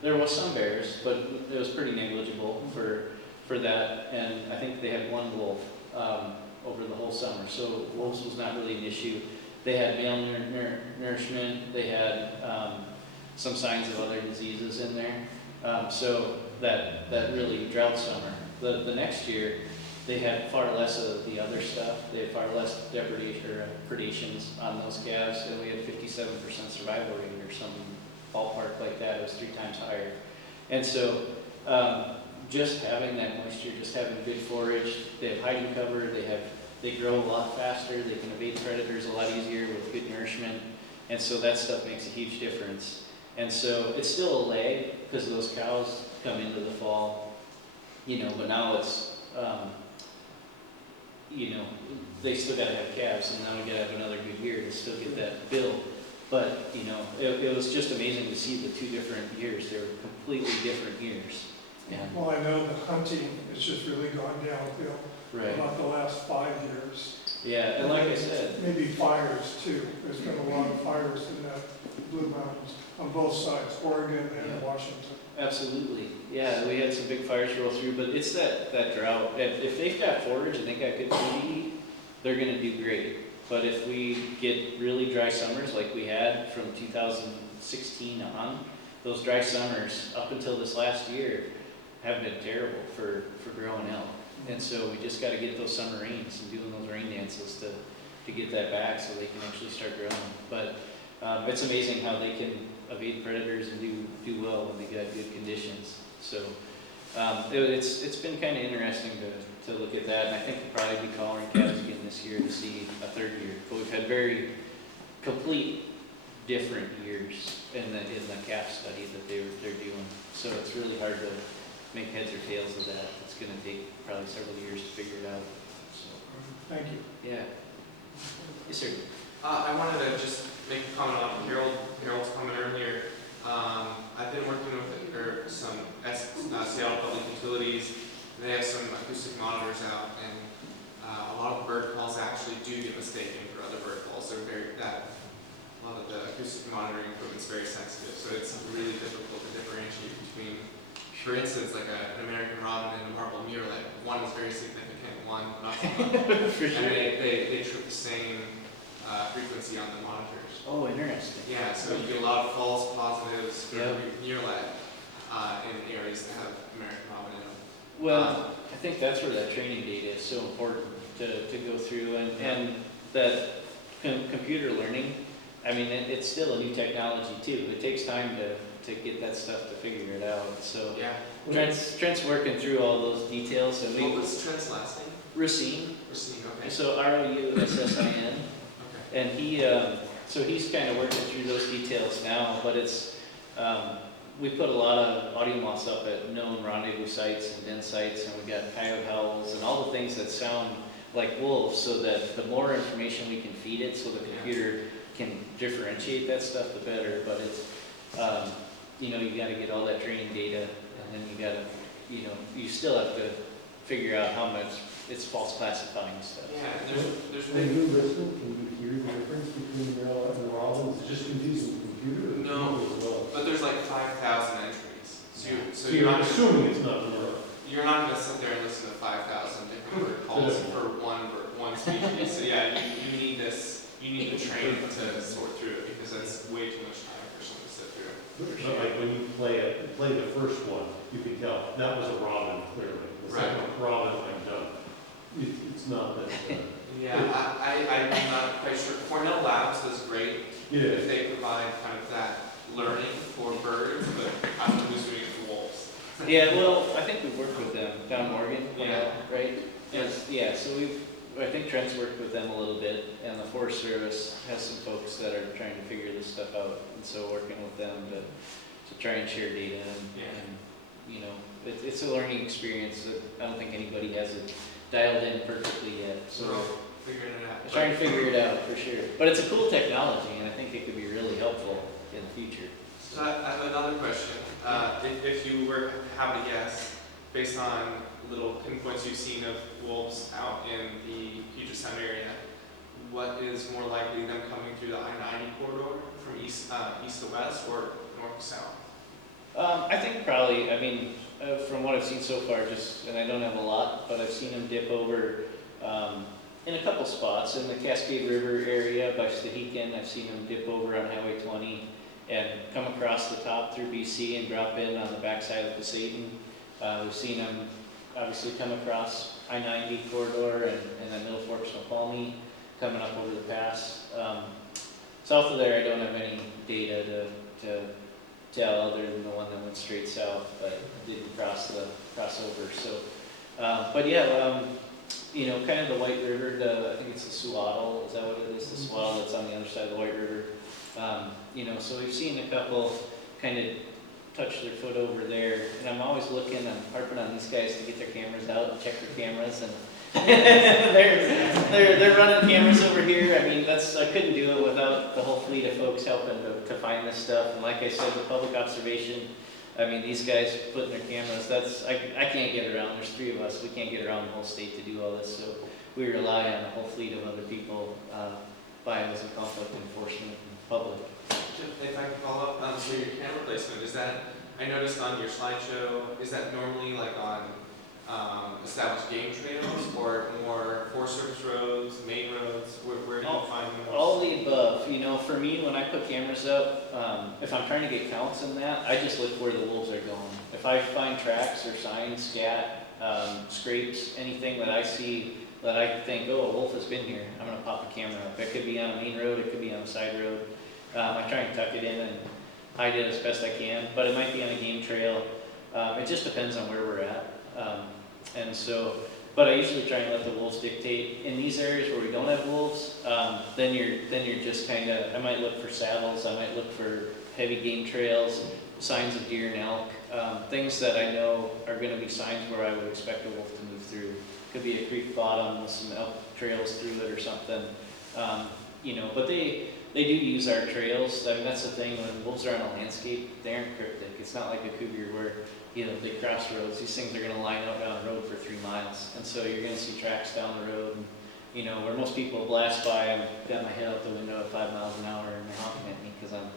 There was some bears, but it was pretty negligible for that, and I think they had one wolf over the whole summer, so wolves was not really an issue. They had malnourishment, they had some signs of other diseases in there, so that really drought summer. The next year, they had far less of the other stuff. They had far less predations on those calves, and we had 57% survival rate or some ballpark like that. It was 3 times higher. And so just having that moisture, just having good forage, they have hiding cover, they grow a lot faster, they can evade predators a lot easier with good nourishment, and so that stuff makes a huge difference. And so it's still a lag because those cows come into the fall, but now it's they still got to have calves, and now we got to have another good year to still get that build. But, it was just amazing to see the 2 different years. They were completely different years. And, Well, I know the hunting has just really gone downhill right. about the last 5 years. Yeah, and like I said, Maybe fires too. There's been a lot of fires in the Blue Mountains on both sides, Oregon and Yeah. Washington. absolutely. Yeah, we had some big fires roll through, but it's that drought. If they've got forage and they got good food to eat, they're going to do great. But if we get really dry summers like we had from 2016 on, those dry summers up until this last year have been terrible for growing elk. And so we just got to get those summer rains and doing those rain dances to get that back so they can actually start growing. But it's amazing how they can evade predators and do well when they got good conditions. So it's been kind of interesting to look at that, and I think we'll probably be calling calves again this year to see a 3rd year. But we've had very complete different years in the calf study that they're doing. So it's really hard to make heads or tails of that. It's going to take probably several years to figure it out. So, Thank you. yeah. Yes, sir. I wanted to just make a comment on Harold's comment earlier. I've been working with some Seattle Public Utilities. They have some acoustic monitors out, and a lot of the bird calls actually do get mistaken for other bird calls. A lot of the acoustic monitoring equipment is very sensitive, so it's really difficult to differentiate between, for instance, like an American robin and a marble murrelet. One is very significant, one not so much. For sure. And they trip the same frequency on the monitors. Oh, interesting. Yeah, so you get a lot of false positives for Yep. murrelet in areas that have American robin in them. Well, I think that's where that training data is so important to go through, and that computer learning, I mean, it's still a new technology too. It takes time to get that stuff to figure it out. So Yeah. Trent's working through all those details, and What was Trent's last name? Racine, Racine, okay. so ROUSSIN, Okay. and he's kind of working through those details now, but it's, we put a lot of audio moths up at known rendezvous sites and den sites, and we got coyote howls and all the things that sound like wolves, so that the more information we can feed it, so the computer can differentiate that stuff, the better. But it's, you got to get all that training data, and then you got to, you still have to figure out how much it's false classifying stuff. Yeah, there's When big. you listen, can you hear the difference between the male and the robin? Is it just confusing the computer? Or No. the as well? But there's like 5,000 entries. So You're assuming it's not male. you're not going to sit there and listen to 5,000 different bird calls for one species. So yeah, you need this. You need the training to sort through it, because that's way too much time for someone to sit through. But like when you play the first one, you can tell that was a robin clearly. The second robin, like no, it's not that. Yeah, I'm not quite sure. Cornell Labs does great Yeah. if they provide kind of that learning for birds, but I don't know who's doing it for wolves. Yeah, well, I think we've worked with them down in Oregon, Yeah. right? Yes. Yeah, so I think Trent's worked with them a little bit, and the Forest Service has some folks that are trying to figure this stuff out, and so working with them to try and share data, and it's a learning experience that I don't think anybody has it dialed in perfectly yet, so We're figuring it out. trying to figure it out for sure. But it's a cool technology, and I think it could be really helpful in the future. So I have another question. If you were to have a guess, based on little pinpoints you've seen of wolves out in the Puget Sound area, what is more likely, them coming through the I-90 corridor from east to west or north to south? I think probably, from what I've seen so far, and I don't have a lot, but I've seen them dip over in a couple spots. In the Cascade River area by Stehekin, I've seen them dip over on Highway 20 and come across the top through BC and drop in on the backside of Pasayten. We've seen them obviously come across I-90 corridor and then Middle Fork, Snoqualmie, coming up over the pass. South of there, I don't have any data to tell other than the one that went straight south, but didn't cross over. So, but yeah, you know, kind of the White River, I think it's the Swaddle, is that what it is? The Swaddle that's on the other side of the White River. You know, so we've seen a couple kind of touch their foot over there, and I'm always looking, I'm harping on these guys to get their cameras out and check their cameras, and they're running cameras over here. I mean, I couldn't do it without the whole fleet of folks helping to find this stuff. And like I said, the public observation, I mean, these guys putting their cameras, I can't get around. There's 3 of us. We can't get around the whole state to do all this. So we rely on a whole fleet of other people by as a conflict enforcement and public. If I can follow up, so your camera placement, is that, I noticed on your slideshow, is that normally like on established game trails or more Forest Service roads, main roads? Where do you find them? All the above. You know, for me, when I put cameras up, if I'm trying to get counts in that, I just look where the wolves are going. If I find tracks or signs, scat, scrapes, anything that I see that I think, oh, a wolf has been here, I'm going to pop a camera up. It could be on a main road, it could be on a side road. I try and tuck it in and hide it as best I can, but it might be on a game trail. It just depends on where we're at. And so, but I usually try and let the wolves dictate. In these areas where we don't have wolves, then you're just kind of, I might look for saddles, I might look for heavy game trails, signs of deer and elk, things that I know are going to be signs where I would expect a wolf to move through. Could be a creek bottom with some elk trails through it or something. You know, but they do use our trails. I mean, that's the thing, when wolves are on a landscape, they aren't cryptic. It's not like a cougar where, you know, they cross roads. These things are going to line up down the road for 3 miles. And so you're going to see tracks down the road. And, you know, where most people blast by, I've got my head out the window at 5 miles an hour and they're honking at me because I'm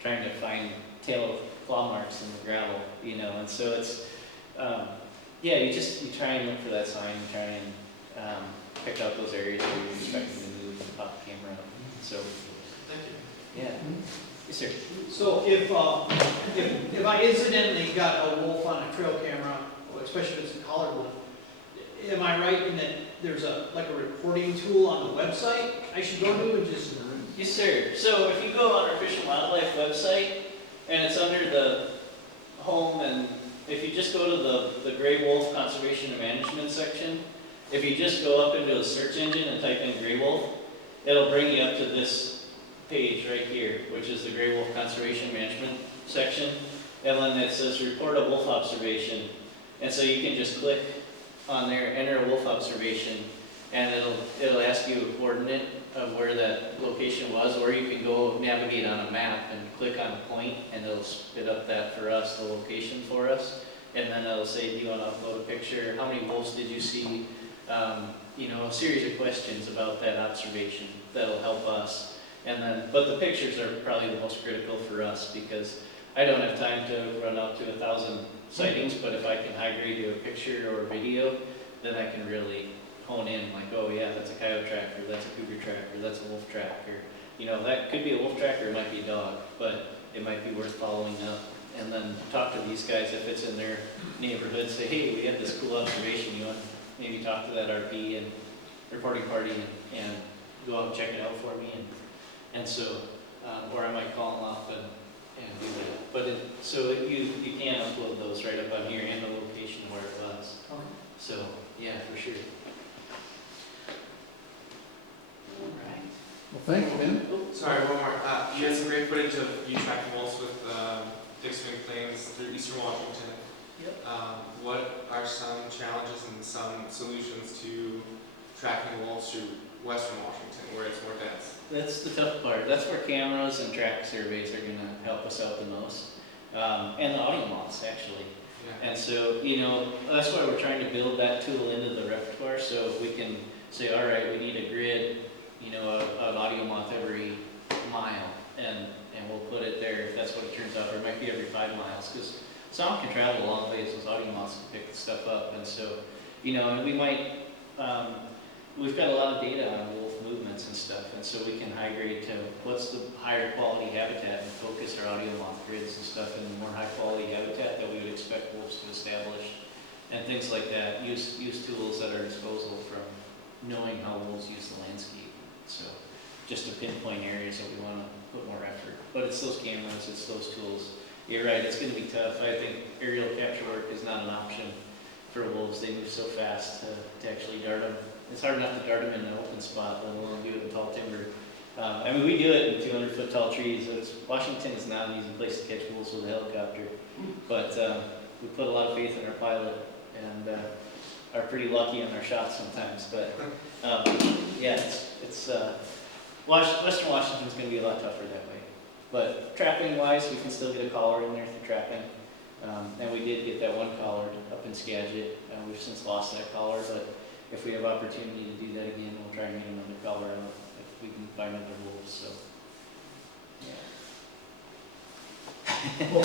trying to find tail of claw marks in the gravel, you know. And so it's, yeah, you try and look for that sign, you try and pick out those areas where you're expecting to move and pop the camera up. So, Thank you. yeah. Yes, sir. So if I incidentally got a wolf on a trail camera, especially if it's a collared wolf, am I right in that there's like a reporting tool on the website I should go to and just? Yes, sir. So if you go on our Fish and Wildlife website, and it's under the home, and if you just go to the Gray Wolf Conservation and Management section, if you just go up into the search engine and type in Gray Wolf, it'll bring you up to this page right here, which is the Gray Wolf Conservation Management section. And then it says report a wolf observation. And so you can just click on there, enter a wolf observation, and it'll ask you a coordinate of where that location was, or you can go navigate on a map and click on a point, and it'll spit up that for us, the location for us. And then it'll say, do you want to upload a picture? How many wolves did you see? You know, a series of questions about that observation that'll help us. And then, but the pictures are probably the most critical for us because I don't have time to run out to 1,000 sightings, but if I can high grade you a picture or a video, then I can really hone in like, oh yeah, that's a coyote track, or that's a cougar track, or that's a wolf track, or, you know, that could be a wolf track or it might be a dog, but it might be worth following up. And then talk to these guys if it's in their neighborhood, say, hey, we had this cool observation, you want to maybe talk to that RP and reporting party and go out and check it out for me. And so, or I might call them up and do that. But so you can upload those right up on here and the location where it was. Okay. So, yeah, for sure. All right. Well, thank you, Ben. Oh, Sorry, one more. You had some great footage of you tracking wolves with fixed-wing planes through eastern Washington. Yep. What are some challenges and some solutions to tracking wolves through western Washington, where it's more dense? That's the tough part. That's where cameras and track surveys are going to help us out the most. And the audio moths, actually. Yeah. And so, you know, that's why we're trying to build that tool into the repertoire so we can say, all right, we need a grid, you know, of audio moth every mile. And we'll put it there if that's what it turns out. Or it might be every 5 miles. Because sound can travel a long ways. Those audio moths can pick the stuff up. And so, you know, and we might, we've got a lot of data on wolf movements and stuff, and so we can high grade to what's the higher quality habitat and focus our audio moth grids and stuff in the more high quality habitat that we would expect wolves to establish, and things like that. Use tools at our disposal from knowing how wolves use the landscape. So just to pinpoint areas that we want to put more effort. But it's those cameras, it's those tools. You're right, it's going to be tough. I think aerial capture work is not an option for wolves. They move so fast to actually dart them. It's hard enough to dart them in an open spot, let alone do it in tall timber. I mean, we do it in 200-foot tall trees. Washington is not an easy place to catch wolves with a helicopter, but we put a lot of faith in our pilot and are pretty lucky on our shots sometimes. But yeah, Western Washington's going to be a lot tougher that way. But trapping wise, we can still get a collar in there through trapping. And we did get that one collar up in Skagit. We've since lost that collar, but if we have opportunity to do that again, we'll try and get another collar out if we can find other wolves. So, yeah. Well,